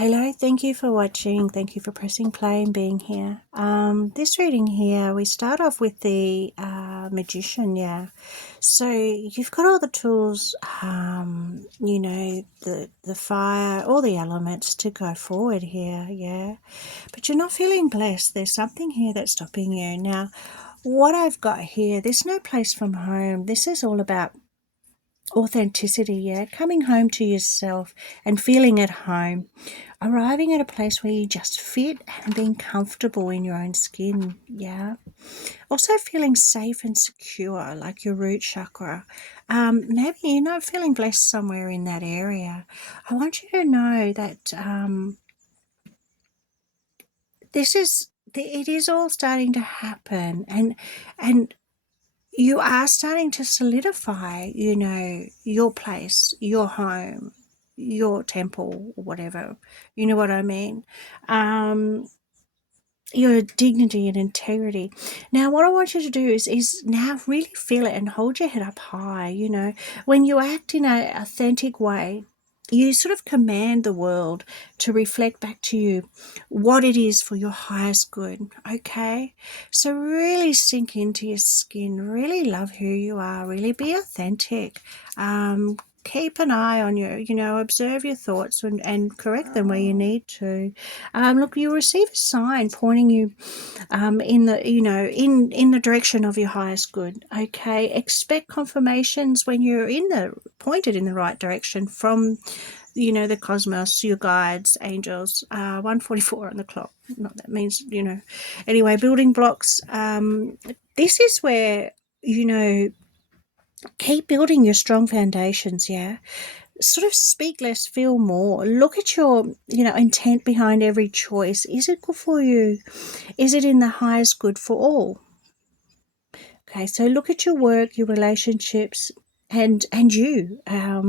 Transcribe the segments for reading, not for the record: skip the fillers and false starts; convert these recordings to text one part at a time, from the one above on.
Hello, thank you for watching. Thank you for pressing play and being here. This reading here, we start off with the magician, yeah. So you've got all the tools, the fire, all the elements to go forward here, yeah. But you're not feeling blessed. There's something here that's stopping you. Now, what I've got here, there's no place from home. This is all about authenticity, yeah, coming home to yourself and feeling at home, arriving at a place where you just fit and being comfortable in your own skin, yeah. Also feeling safe and secure, like your root chakra. Maybe you're not feeling blessed somewhere in that area. I want you to know that it is all starting to happen, and you are starting to solidify, your place, your home, your temple, or whatever. You know what I mean? Your dignity and integrity. Now, what I want you to do is now really feel it and hold your head up high. When you act in an authentic way, you sort of command the world to reflect back to you what it is for your highest good. Okay, so really sink into your skin, really love who you are, really be authentic. Keep an eye on observe your thoughts and correct them where you need to. Look, you'll receive a sign pointing you in the in the direction of your highest good. Okay, expect confirmations when you're pointed in the right direction from the cosmos, your guides, angels. 1:44 on the clock. Not that means Anyway, building blocks. This is where keep building your strong foundations. Yeah, sort of speak less, feel more. Look at your intent behind every choice. Is it good for you? Is it in the highest good for all? Okay, so look at your work, your relationships, and you. Uh,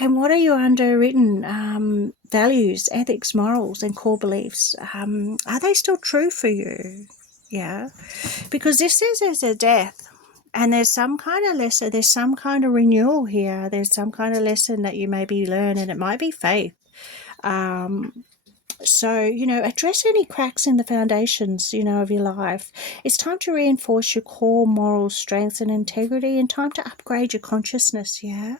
and what are your underwritten values, ethics, morals, and core beliefs? Are they still true for you? Yeah, because this is as a death. And there's some kind of lesson, there's some kind of renewal here. There's some kind of lesson that you maybe learn, and it might be faith. So, address any cracks in the foundations, of your life. It's time to reinforce your core moral strengths and integrity, and time to upgrade your consciousness, yeah?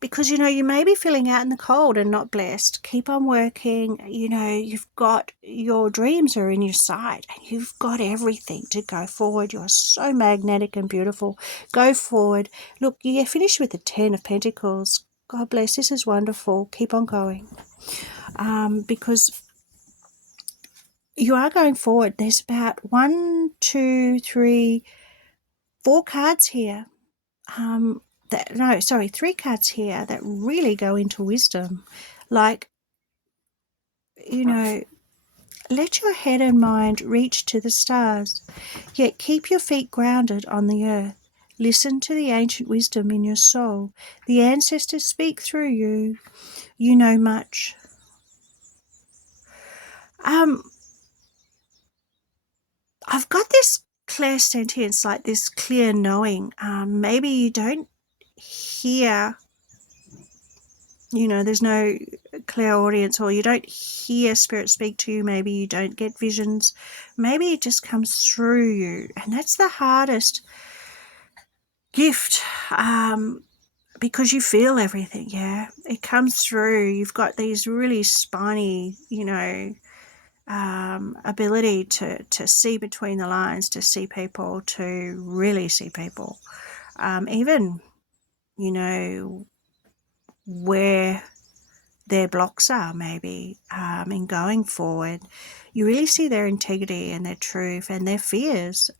Because, you may be feeling out in the cold and not blessed. Keep on working. You've got your dreams are in your sight, and you've got everything to go forward. You're so magnetic and beautiful. Go forward. Look, you finished with the 10 of Pentacles. God bless. This is wonderful. Keep on going. Because you are going forward. There's about 1, 2, 3, 4 cards here. 3 cards here that really go into wisdom. Like, let your head and mind reach to the stars, yet keep your feet grounded on the earth. Listen to the ancient wisdom in your soul. The ancestors speak through you. You know much. I've got this clairsentience, like this clear knowing. Maybe you don't hear, there's no clairaudience, or you don't hear spirit speak to you. Maybe you don't get visions. Maybe it just comes through you. And that's the hardest gift, because you feel everything, yeah? It comes through. You've got these really spiny, ability to see between the lines, to see people, to really see people, even where their blocks are, maybe, in going forward. You really see their integrity and their truth and their fears.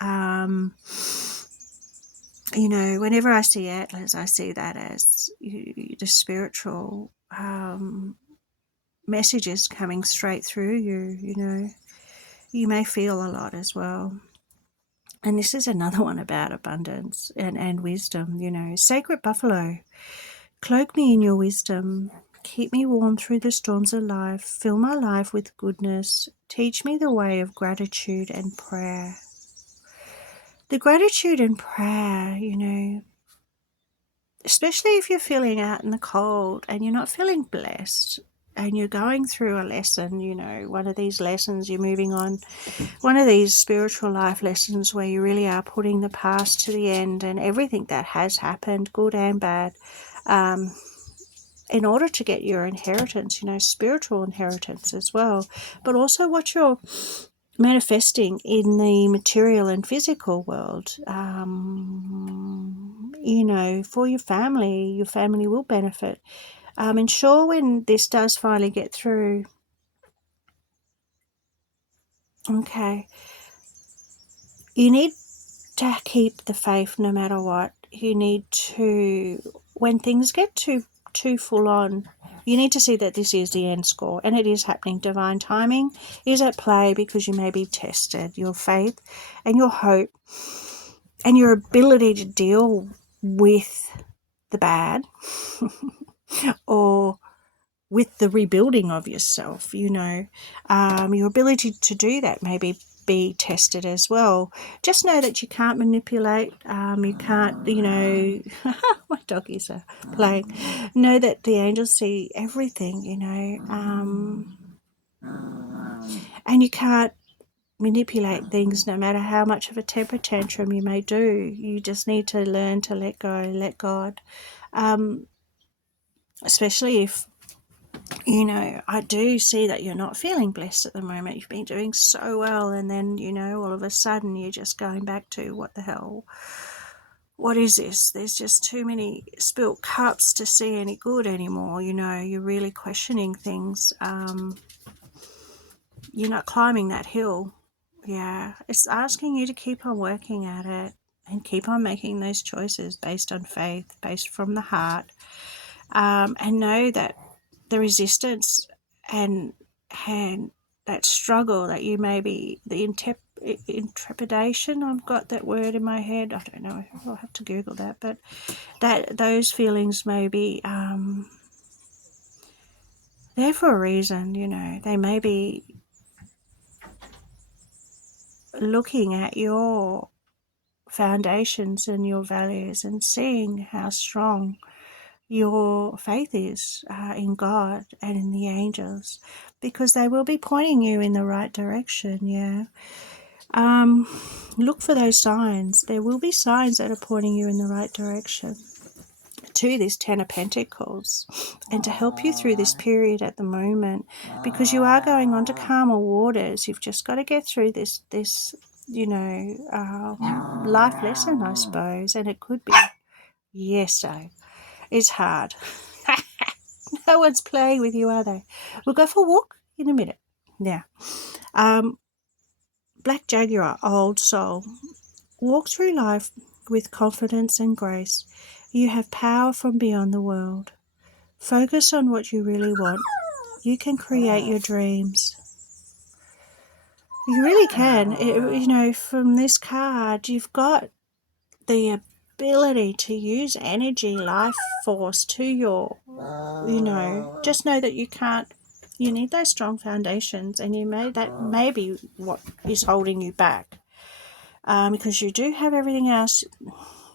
Whenever I see Atlas, I see that as the spiritual messages coming straight through you. You may feel a lot as well. And this is another one about abundance and wisdom, Sacred buffalo, cloak me in your wisdom. Keep me warm through the storms of life. Fill my life with goodness. Teach me the way of gratitude and prayer. The gratitude and prayer, especially if you're feeling out in the cold and you're not feeling blessed and you're going through a lesson, one of these lessons you're moving on, one of these spiritual life lessons where you really are putting the past to the end and everything that has happened, good and bad, in order to get your inheritance, spiritual inheritance as well, but also what you're manifesting in the material and physical world. For your family will benefit. And sure, when this does finally get through, okay, you need to keep the faith no matter what. You need to, when things get too full on, you need to see that this is the end score, and it is happening. Divine timing is at play because you may be tested. Your faith and your hope and your ability to deal with the bad or with the rebuilding of yourself, your ability to do that may be tested as well. Just know that you can't manipulate, you can't, my doggies are playing. Know that the angels see everything, and you can't manipulate things no matter how much of a temper tantrum you may do. You just need to learn to let go, let God. Especially if, I do see that you're not feeling blessed at the moment. You've been doing so well, and then, all of a sudden you're just going back to what the hell? What is this? There's just too many spilt cups to see any good anymore. You're really questioning things. You're not climbing that hill. Yeah, it's asking you to keep on working at it and keep on making those choices based on faith, based from the heart, and know that the resistance and that struggle that you may be, the intrepidation, I've got that word in my head, I don't know, I'll have to Google that, but that those feelings may be there for a reason. They may be looking at your foundations and your values and seeing how strong your faith is in God and in the angels, because they will be pointing you in the right direction. Yeah. Look for those signs. There will be signs that are pointing you in the right direction to this Ten of Pentacles, and to help you through this period at the moment, because you are going on to calmer waters. You've just got to get through this life lesson, I suppose, and it could be, yes, so it's hard. No one's playing with you, are they? We'll go for a walk in a minute. Now, Black Jaguar, old soul. Walk through life with confidence and grace. You have power from beyond the world. Focus on what you really want. You can create your dreams. You really can. From this card, you've got the ability to use energy, life force to your, just know that you need those strong foundations, and that may be what is holding you back, because you do have everything else.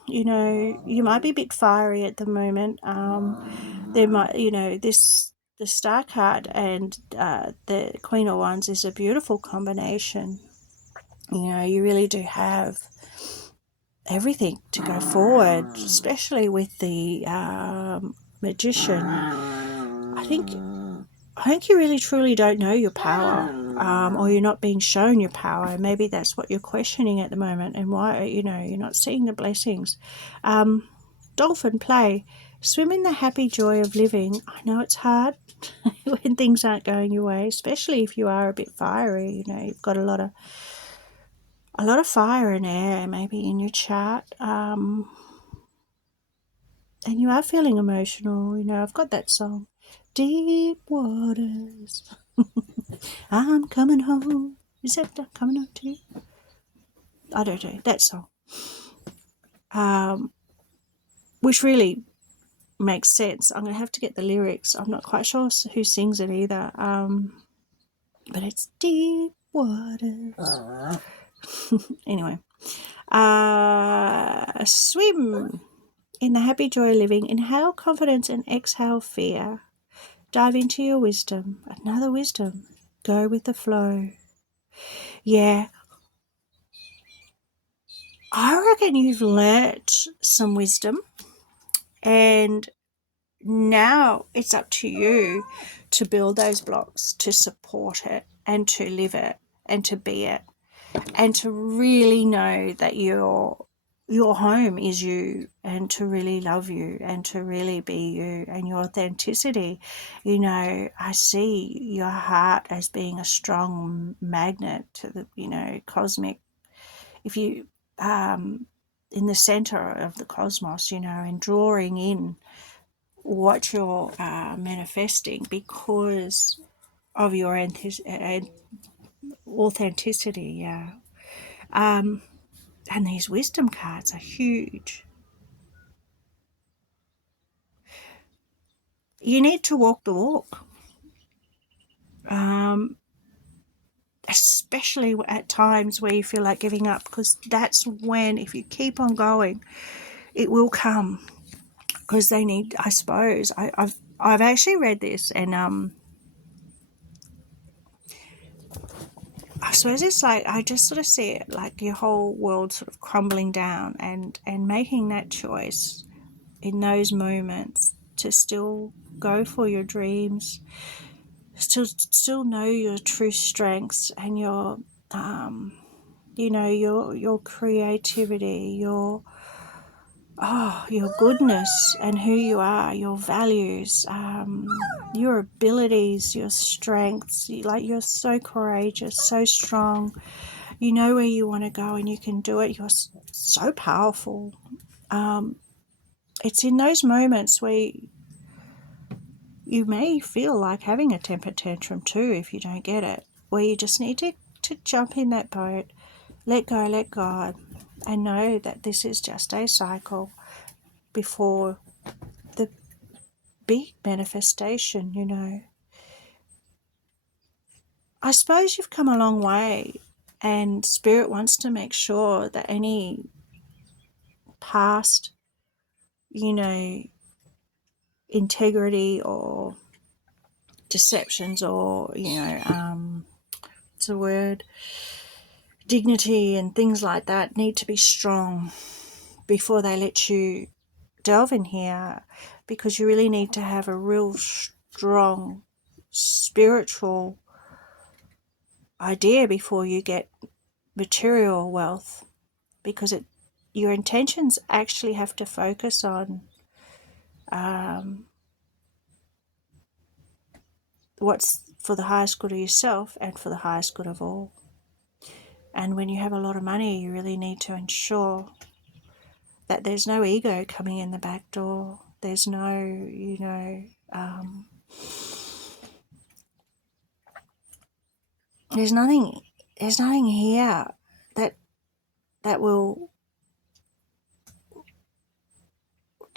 You might be a bit fiery at the moment. There might, the Star card and the Queen of Wands is a beautiful combination. You really do have everything to go forward, especially with the Magician. I think you really truly don't know your power, or you're not being shown your power. Maybe that's what you're questioning at the moment, and why you're not seeing the blessings. Dolphin play, swim in the happy joy of living. I know it's hard when things aren't going your way, especially if you are a bit fiery. You've got a lot of fire and air maybe in your chart, and you are feeling emotional. I've got that song, Deep Waters. I'm coming home. Is that coming home too? I don't know, that song, which really makes sense. I'm going to have to get the lyrics. I'm not quite sure who sings it either, but it's Deep Waters. Anyway, swim. In the happy joy living, inhale confidence and exhale fear. Dive into your wisdom. Another wisdom. Go with the flow. Yeah, I reckon you've learnt some wisdom, and now it's up to you to build those blocks, to support it and to live it and to be it, and to really know that your home is you, and to really love you and to really be you and your authenticity. I see your heart as being a strong magnet to the cosmic, if you in the center of the cosmos, and drawing in what you're manifesting because of your authenticity. Yeah. And these wisdom cards are huge. You need to walk the walk, especially at times where you feel like giving up, because that's when, if you keep on going, it will come. Because they need, I suppose, I've actually read this, and I suppose it's like, I just sort of see it like your whole world sort of crumbling down, and making that choice in those moments to still go for your dreams, still know your true strengths and your your creativity, your goodness and who you are, your values, your abilities, your strengths. Like, you're so courageous, so strong. You know where you want to go and you can do it. You're so powerful. It's in those moments where you may feel like having a temper tantrum too if you don't get it, where you just need to jump in that boat, let go, let God, and know that this is just a cycle before the big manifestation. I suppose you've come a long way, and Spirit wants to make sure that any past, integrity or deceptions, or, what's the word? Dignity and things like that need to be strong before they let you delve in here, because you really need to have a real strong spiritual idea before you get material wealth, because your intentions actually have to focus on what's for the highest good of yourself and for the highest good of all. And when you have a lot of money, you really need to ensure that there's no ego coming in the back door. There's no, there's nothing here that will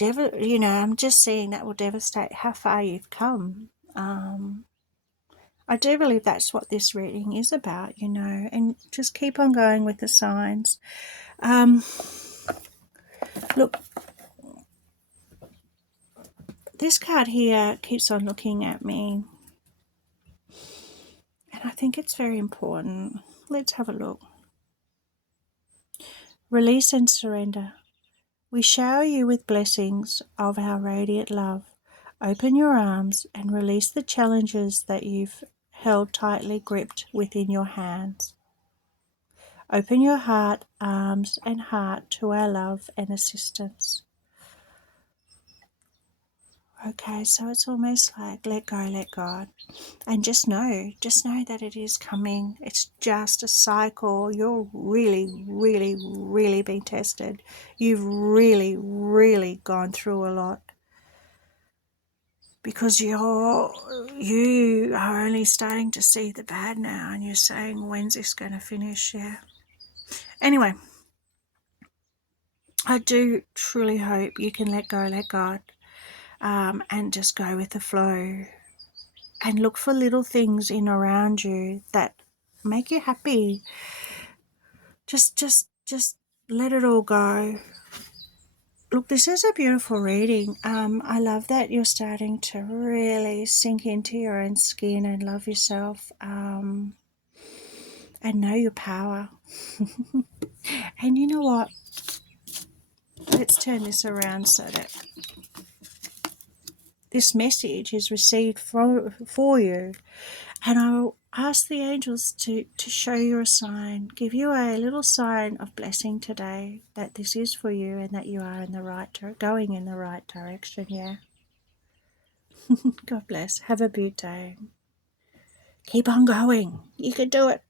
I'm just seeing that will devastate how far you've come. I do believe that's what this reading is about, and just keep on going with the signs. Look, this card here keeps on looking at me, and I think it's very important. Let's have a look. Release and surrender. We shower you with blessings of our radiant love. Open your arms and release the challenges that you've held tightly gripped within your hands. Open your heart, arms, and heart to our love and assistance. Okay, so it's almost like let go, let God. And just know that it is coming. It's just a cycle. You're really, really, really being tested. You've really, really gone through a lot, because you are only starting to see the bad now, and you're saying, when's this going to finish? Yeah. Anyway, I do truly hope you can let go, let God, and just go with the flow, and look for little things in around you that make you happy. Just let it all go. Look, this is a beautiful reading. I love that you're starting to really sink into your own skin and love yourself, and know your power. And you know what? Let's turn this around so that this message is received for you. And I'll ask the angels to show you a sign, give you a little sign of blessing today that this is for you and that you are in the going in the right direction. Yeah. God bless. Have a good day. Keep on going. You can do it.